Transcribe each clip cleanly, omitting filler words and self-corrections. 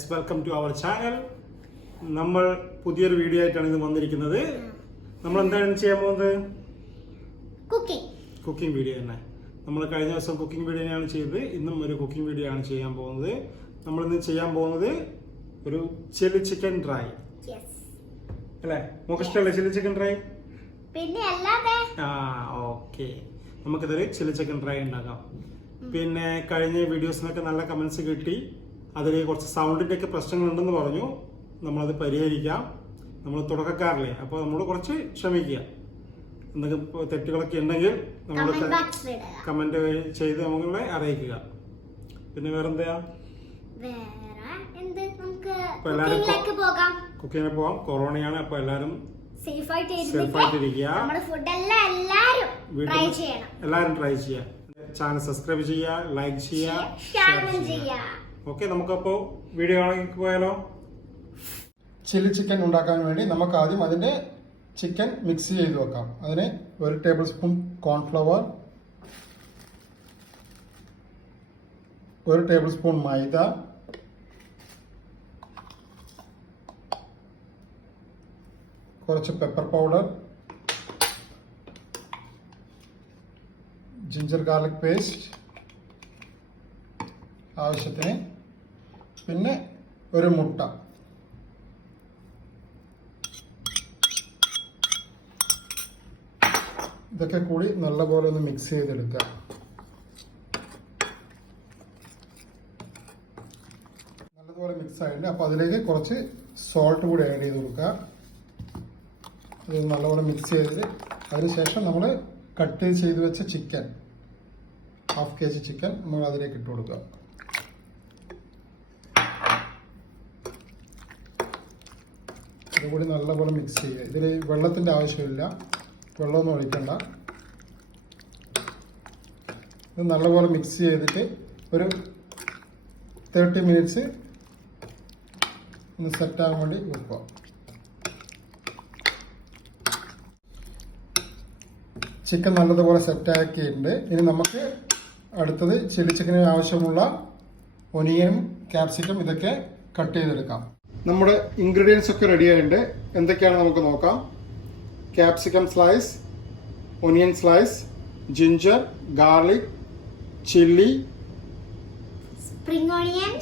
Yes, welcome to our channel. നമ്മൾ പുതിയൊരു video ആയിട്ടാണ് ഇത് വന്നിരിക്കുന്നത്. നമ്മൾ എന്താണ് ചെയ്യാൻ പോകുന്നത്? കുക്കിംഗ് വീഡിയോ തന്നെ. നമ്മൾ കഴിഞ്ഞ ദിവസം കുക്കിംഗ് വീഡിയോയാണ് ചെയ്തത്. ഇന്നും ഒരു കുക്കിംഗ് വീഡിയോ ആണ് ചെയ്യാൻ പോകുന്നത്. നമ്മൾ ഇന്ന് ചെയ്യാൻ പോകുന്നത് ഒരു ചില്ലി ചിക്കൻ ഡ്രൈ അല്ലേ? നമുക്ക് ഇഷ്ടമല്ലേ ചില്ലി ചിക്കൻ ഡ്രൈ? പിന്നെ അല്ലാതെ ഓക്കെ, നമുക്കിതൊരു ചില്ലി ചിക്കൻ ഡ്രൈ ഉണ്ടാക്കാം. പിന്നെ കഴിഞ്ഞ വീഡിയോസിനൊക്കെ നല്ല കമന്റ്സ് കിട്ടി. അതിൽ കുറച്ച് സൗണ്ടിന്റെ ഒക്കെ പ്രശ്നങ്ങളുണ്ടെന്ന് പറഞ്ഞു. നമ്മളത് പരിഹരിക്കാം. നമ്മൾ തുടക്കക്കാരല്ലേ, അപ്പോൾ നമ്മൾ കുറച്ച് ക്ഷമിക്കുക. എന്തെങ്കിലും തെറ്റുകളൊക്കെ ഉണ്ടെങ്കിൽ നമ്മൾ കമന്റ് ചെയ്ത് നമ്മളെ അറിയിക്കുക. പിന്നെ വേറെന്താ? കുക്കിങ്ങിന് പോകാം. കൊറോണയാണ്, അപ്പൊ എല്ലാരും സേഫ് ആയിട്ടിരിക്കുക. എല്ലാരും ട്രൈ ചെയ്യുക. ചാനൽ സബ്സ്ക്രൈബ് ചെയ്യുക, ലൈക്ക് ചെയ്യുക, ഷെയർ ചെയ്യുക. ഓക്കെ, നമുക്കപ്പോൾ വീഡിയോ ആണെങ്കിൽ പോയാലോ? ചില്ലി ചിക്കൻ ഉണ്ടാക്കാൻ വേണ്ടി നമുക്ക് ആദ്യം അതിന്റെ ചിക്കൻ മിക്സ് ചെയ്ത് വെക്കാം. അതിന് 1 tablespoon cornflour, 1 tablespoon maida, കുറച്ച് pepper powder, ginger garlic paste ആവശ്യത്തിന്, പിന്നെ ഒരു മുട്ട. ഇതൊക്കെ കൂടി നല്ലപോലെ ഒന്ന് മിക്സ് ചെയ്തെടുക്കുക. നല്ലതുപോലെ മിക്സ് ആയിട്ടുണ്ട്. അപ്പോൾ അതിലേക്ക് കുറച്ച് സോൾട്ട് കൂടി ആഡ് ചെയ്ത് കൊടുക്കുക. ഇത് നല്ലപോലെ മിക്സ് ചെയ്തിട്ട് അതിനുശേഷം നമ്മൾ കട്ട് ചെയ്ത് വെച്ച ചിക്കൻ, 1/2 kg ചിക്കൻ നമ്മൾ അതിലേക്ക് ഇട്ട് കൊടുക്കുക. ഇതുകൂടി നല്ലപോലെ മിക്സ് ചെയ്യുക. ഇതിൽ വെള്ളത്തിൻ്റെ ആവശ്യമില്ല, വെള്ളമൊന്നും ഒഴിക്കണ്ട. ഇത് നല്ലപോലെ മിക്സ് ചെയ്തിട്ട് ഒരു 30 മിനിറ്റ്സ് ഒന്ന് സെറ്റാകാൻ വേണ്ടി വെക്കുക. ചിക്കൻ നല്ലതുപോലെ സെറ്റാക്കിയിട്ടുണ്ട്. ഇനി നമുക്ക് അടുത്തത് ചില്ലി ചിക്കന് ആവശ്യമുള്ള ഒനിയനും ക്യാപ്സിക്കം ഇതൊക്കെ കട്ട് ചെയ്തെടുക്കാം. നമ്മുടെ ഇൻഗ്രീഡിയൻസ് ഒക്കെ റെഡി ആയിട്ടുണ്ട്. എന്തൊക്കെയാണ് നമുക്ക് നോക്കാം. Capsicum slice, onion slice, ginger, garlic, chilli,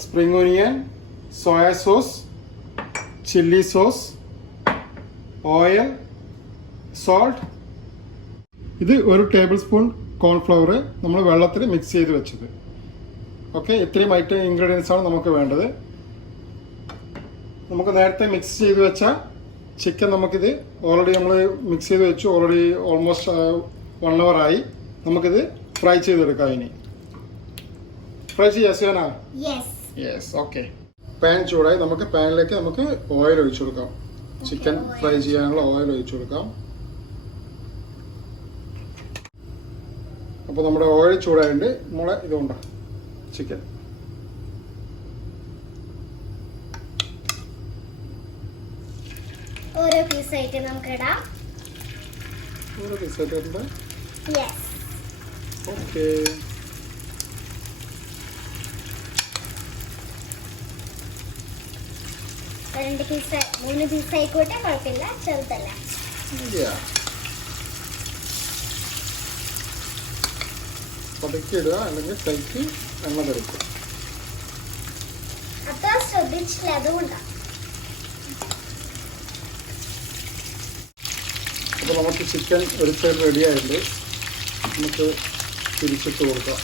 spring onion, soya sauce, chilli sauce, oil, salt. ഇത് 1 ടേബിൾ സ്പൂൺ കോൺഫ്ലവർ നമ്മൾ വെള്ളത്തിൽ മിക്സ് ചെയ്ത് വെച്ചത്. ഓക്കെ, ഇത്രയും ഐറ്റം ഇൻഗ്രീഡിയൻസ് ആണ് നമുക്ക് വേണ്ടത്. നമുക്ക് നേരത്തെ മിക്സ് ചെയ്ത് വെച്ച ചിക്കൻ നമുക്കിത് ഓൾറെഡി നമ്മൾ മിക്സ് ചെയ്ത് വെച്ചു. ഓൾറെഡി ഓൾമോസ്റ്റ് 1 hour ആയി. നമുക്കിത് ഫ്രൈ ചെയ്തെടുക്കാം. ഇനി ഫ്രൈ ചെയ്യാം സിയോന? യെസ്. ഓക്കെ, പാൻ ചൂടായി. നമുക്ക് പാനിലേക്ക് നമുക്ക് ഓയിൽ ഒഴിച്ചു കൊടുക്കാം. ചിക്കൻ ഫ്രൈ ചെയ്യാനുള്ള ഓയിൽ ഒഴിച്ചു കൊടുക്കാം. അപ്പോൾ നമ്മുടെ ഓയിൽ ചൂടായിട്ട് നമ്മളെ ഇതുകൊണ്ടാ ചിക്കൻ ഓരോ പീസായിട്ട് നമുക്ക് ഇടാം. ഓരോ പീസായിട്ട് ഇടണ്ട? യെസ്. ഓക്കേ, 2 പീസ് 3 പീസ് ആയിക്കോട്ടെ, കുഴപ്പമില്ല, ചെറുതല്ല. പതുക്കി ഇടുക, അല്ലെങ്കിൽ കൈക്ക് എണ്ണ തെറിക്കും. അത്ര ശ്രദ്ധിച്ചില്ല, അതുകൊണ്ടാണ്. അപ്പോൾ നമുക്ക് ചിക്കൻ ഒരു സൈഡ് റെഡി ആയിട്ട് നമുക്ക് തിരിച്ചിട്ട് കൊടുക്കാം.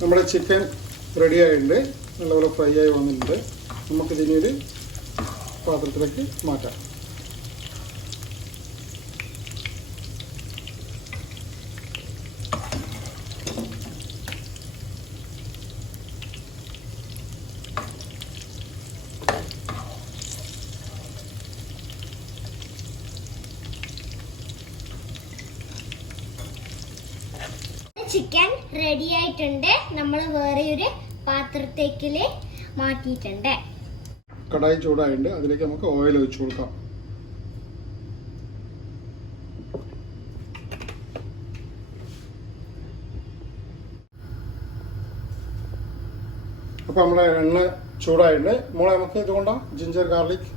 നമ്മുടെ ചിക്കൻ റെഡി ആയിട്ടുണ്ട്, നല്ലപോലെ ഫ്രൈ ആയി വന്നിട്ടുണ്ട്. നമുക്കിതിനെ ഒരു പാത്രത്തിലേക്ക് മാറ്റാം. ചിക്കൻ റെഡി ആയിട്ടുണ്ട്. നമ്മൾ വേറെ ഒരു പാത്രത്തേക്ക് മാറ്റിയിട്ടുണ്ട്. കടായി ചൂടായിട്ടുണ്ട്, അതിലേക്ക് നമുക്ക് ഓയിൽ ഒഴിച്ചു കൊടുക്കാം. അപ്പോൾ നമ്മുടെ എണ്ണ ചൂടായിട്ടുണ്ട്. മോളെ നമുക്ക് ഇതുകൊണ്ടാ ജിഞ്ചർ ഗാർലിക്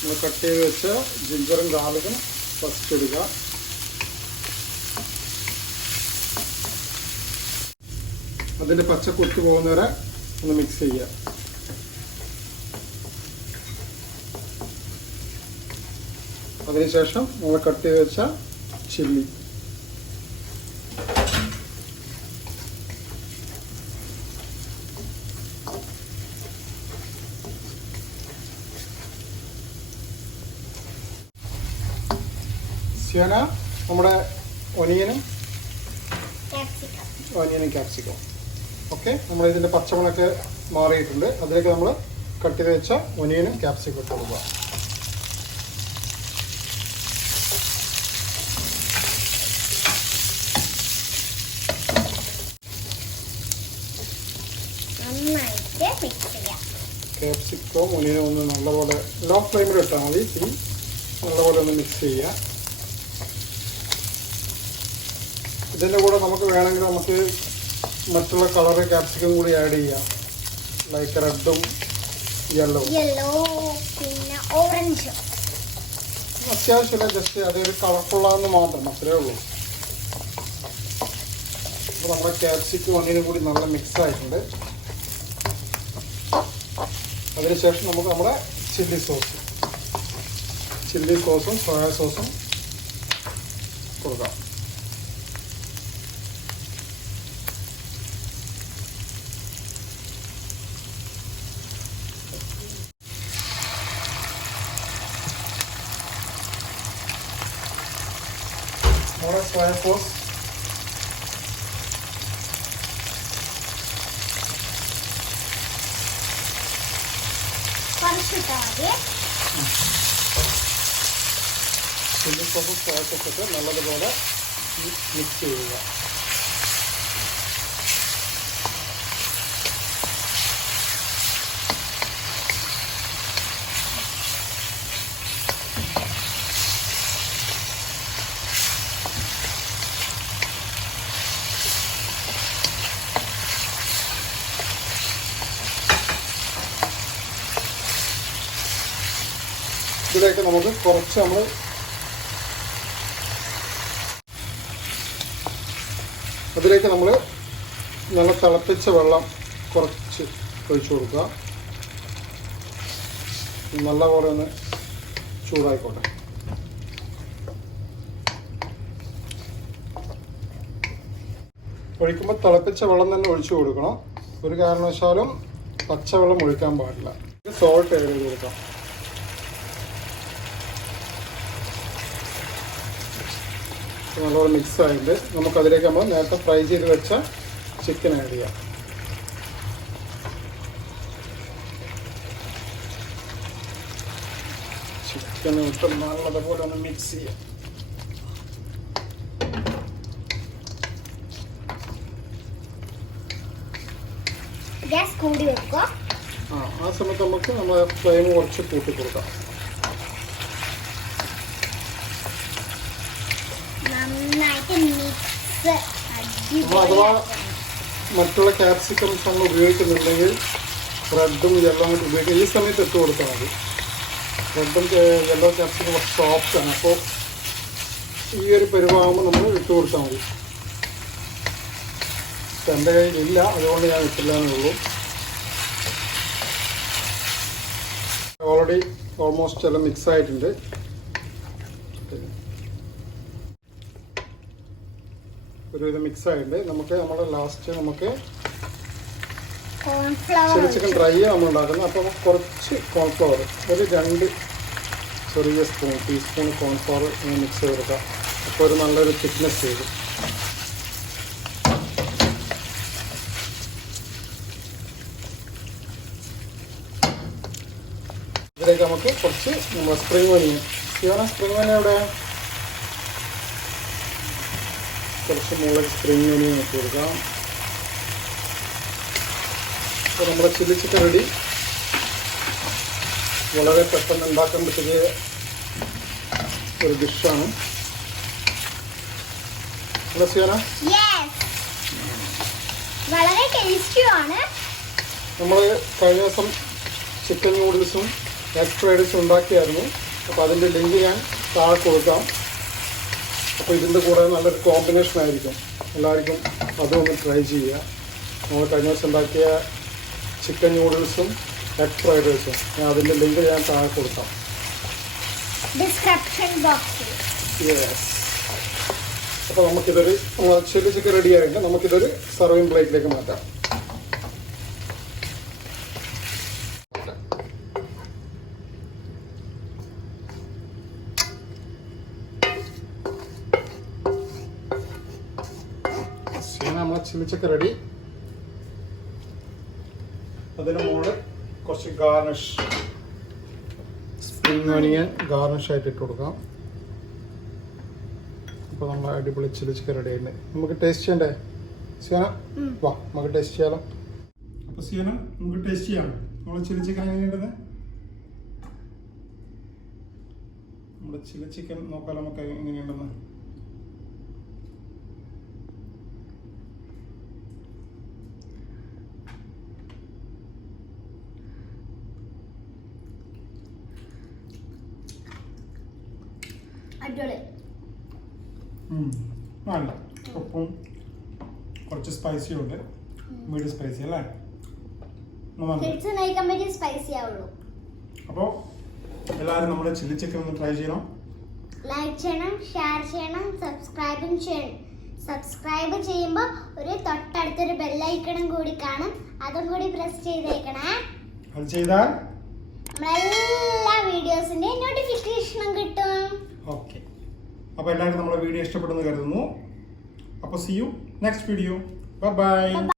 നമ്മൾ കട്ട് ചെയ്ത് വെച്ച ജിഞ്ചറും ഗാർലിക്കും ഫസ്റ്റ് ഇടുക. അതിൻ്റെ പച്ച കുത്തി പോകുന്നവരെ ഒന്ന് മിക്സ് ചെയ്യുക. അതിനുശേഷം നമ്മൾ കട്ട് ചെയ്ത് വെച്ച ചില്ലി, സിയോന നമ്മുടെ ഒനിയനും ക്യാപ്സിക്കം. ഓക്കെ, നമ്മൾ ഇതിൻ്റെ പച്ചമുളകൊക്കെ മാറിയിട്ടുണ്ട്. അതിലേക്ക് നമ്മൾ കട്ട് ചെയ്ത് വെച്ച ഒനിയനും ക്യാപ്സിക്കം ഇട്ട് കൊടുക്കുക. ക്യാപ്സിക്കവും ഒനിയനും ഒന്ന് നല്ലപോലെ ലോ ഫ്ലെയിമിൽ ഇട്ടാൽ മതി. തീ നല്ലപോലെ ഒന്ന് മിക്സ് ചെയ്യുക. ഇതിൻ്റെ കൂടെ നമുക്ക് വേണമെങ്കിൽ നമുക്ക് മറ്റുള്ള കളറ് ക്യാപ്സിക്കം കൂടി ആഡ് ചെയ്യാം, ലൈക്ക് റെഡും യെല്ലോ, പിന്നെ ഓറഞ്ച്. അത്യാവശ്യമില്ല, ജസ്റ്റ് അതൊരു കളർഫുള്ളാണെന്ന് മാത്രം, അത്രേ ഉള്ളൂ. അപ്പോൾ നമ്മുടെ ക്യാപ്സിക്കം ഒന്നിനും കൂടി നല്ല മിക്സ് ആയിട്ടുണ്ട്. അതിനുശേഷം നമുക്ക് നമ്മുടെ ചില്ലി സോസും സോയാ സോസും കൊടുക്കാം. സോയ സോസ് ചില്ലി സോസും സോയ സോസൊക്കെ നല്ലതുപോലെ മിക്സ് ചെയ്യുക. ഇതിലേക്ക് നമുക്ക് കുറച്ച് നമ്മൾ നല്ല തിളപ്പിച്ച വെള്ളം കുറച്ച് ഒഴിച്ചു കൊടുക്കുക. നല്ലപോലെ ഒന്ന് ചൂടായിക്കോട്ടെ. ഒഴിക്കുമ്പോൾ തിളപ്പിച്ച വെള്ളം തന്നെ ഒഴിച്ചു കൊടുക്കണം. ഒരു കാരണവശാലും പച്ചവെള്ളം ഒഴിക്കാൻ പാടില്ല. സോൾട്ട് ആഡ് ചെയ്ത് കൊടുക്കാം. നല്ലോണം മിക്സ് ആയിട്ട് നമുക്കതിലേക്ക് നമ്മൾ നേരത്തെ ഫ്രൈ ചെയ്ത് വെച്ച ചിക്കൻ ആഡ് ചെയ്യാം. ചിക്കൻ ഇട്ട് നല്ലതുപോലെ ഒന്ന് മിക്സ് ചെയ്യാം. ഗ്യാസ് കൂടി വെക്കുക. ആ സമയത്ത് നമുക്ക് നമ്മൾ ഫ്ലെയിം കുറച്ച് കൂട്ടി കൊടുക്കാം. അഥവാ മറ്റുള്ള ക്യാപ്സിക്കംസ് നമ്മൾ ഉപയോഗിക്കുന്നുണ്ടെങ്കിൽ റെഡും യെല്ലോ കൂടി ഉപയോഗിക്കുക. ഈ സമയത്ത് ഇട്ട് കൊടുത്താൽ മതി. റെഡും യെല്ലോ ക്യാപ്സിക്കം കുറച്ച് സോഫ്റ്റാണ്. അപ്പോൾ ഈ ഒരു പരുവാകുമ്പോൾ നമ്മൾ ഇട്ട് കൊടുത്താൽ മതി. എൻ്റെ കയ്യിലില്ല, അതുകൊണ്ട് ഞാൻ ഇട്ടില്ല എന്നുള്ളൂ. ഓൾറെഡി ഓൾമോസ്റ്റ് എല്ലാം മിക്സ് ആയിട്ടുണ്ട്. ഒരുവിധം മിക്സ് ആയിട്ടുണ്ട്. നമ്മുടെ ലാസ്റ്റ് നമുക്ക് ചില്ലി ചിക്കൻ ഡ്രൈ നമ്മൾ ഉണ്ടാക്കുന്നത്. അപ്പോൾ കുറച്ച് കോൺഫ്ലവർ, ഒരു 2 ചെറിയ ടീസ്പൂൺ കോൺഫ്ലവർ മിക്സ് ചെയ്ത് കൊടുക്കാം. അപ്പോൾ ഒരു നല്ലൊരു തിക്നെസ് ചെയ്തു. ഇതിലേക്ക് നമുക്ക് കുറച്ച് നമ്മൾ സ്പ്രിംഗ് ഒനിയൻ എവിടെ കുറച്ച് മുളക് സ്പ്രിംഗ് ഒനിയൻ ഇട്ട് കൊടുക്കാം. അപ്പോൾ നമ്മുടെ ചില്ലി ചിക്കൻ റെഡി. വളരെ പെട്ടെന്ന് ഉണ്ടാക്കാൻ പറ്റിയ ഒരു ഡിഷാണ്. അല്ല സിയാന? വളരെ ടേസ്റ്റിയാണ്. നമ്മൾ കഴിഞ്ഞ ദിവസം ചിക്കൻ നൂഡിൽസും എഗ് ഫ്രൈഡ് റൈസും ഉണ്ടാക്കിയായിരുന്നു. അപ്പോൾ അതിൻ്റെ ലിങ്ക് ഞാൻ താഴെ കൊടുക്കാം. അപ്പോൾ ഇതിൻ്റെ കൂടെ നല്ലൊരു കോമ്പിനേഷൻ ആയിരിക്കും. എല്ലാവർക്കും അതൊന്ന് ട്രൈ ചെയ്യുക. നമ്മൾ കഴിഞ്ഞ ദിവസം ഉണ്ടാക്കിയ ചിക്കൻ നൂഡിൽസും എഗ് ഫ്രൈഡ് റൈസും അതിൻ്റെ ലിങ്ക് ഞാൻ താഴെ കൊടുക്കാം ഡിസ്ക്രിപ്ഷൻ ബോക്സിൽ. യെസ്. അപ്പോൾ നമുക്കിതൊരു ചില്ലി ചിക്കൻ റെഡി ആയിട്ട് നമുക്കിതൊരു സർവിങ് പ്ലേറ്റിലേക്ക് മാറ്റാം. നമ്മളെ ചില്ലി ചിക്കൻ റെഡി. അതിന് മുകളിൽ കുറച്ച് ഗാർണിഷ്, സ്പ്രിംഗ് ഓണിയൻ ഗാർണിഷ് ആയിട്ട് ഇട്ട് കൊടുക്കാം. അപ്പോൾ നമ്മൾ അടിപൊളി ചില്ലി ചിക്കൻ റെഡി ആയിട്ട് നമുക്ക് ടേസ്റ്റ് ചെയ്യണ്ടേ സിയാന? വാ നമുക്ക് ടേസ്റ്റ് ചെയ്യാലോ. അപ്പോൾ സിയാന നമുക്ക് ടേസ്റ്റ് ചെയ്യാം. നമ്മൾ ചില്ലി ചിക്കൻ എങ്ങനെയുണ്ടത്? നമ്മുടെ ചില്ലി ചിക്കൻ നോക്കാം നമുക്ക് എങ്ങനെയുണ്ടെന്ന്. അടിപൊളി. നല്ല ഉപ്പും കുറച്ച് സ്പൈസി ഉണ്ട്. മീഡിയം സ്പൈസി അല്ലേ? സ്പൈസി ആവുള്ളൂ. അപ്പോൾ എല്ലാവരും നമ്മുടെ ചില്ലി ചിക്കൻ ഒന്ന് ട്രൈ ചെയ്യണം. ലൈക്ക് ചെയ്യണം, ഷെയർ ചെയ്യണം, സബ്സ്ക്രൈബും ചെയ്യണം. സബ്സ്ക്രൈബ് ചെയ്യുമ്പോൾ ഒരു തൊട്ടടുത്തൊരു ബെല്ലൈക്കണും കൂടി കാണും. അതും കൂടി പ്രസ് ചെയ്തേക്കണേ. അത് ചെയ്താൽ നമ്മളെല്ലാ വീഡിയോസിന്റെയും നോട്ടിഫിക്കേഷനും കിട്ടും. ഓക്കെ. അപ്പോൾ എല്ലാവരും നമ്മുടെ വീഡിയോ ഇഷ്ടപ്പെടുന്നു കരുതുന്നു. അപ്പോൾ see you next video. Bye by.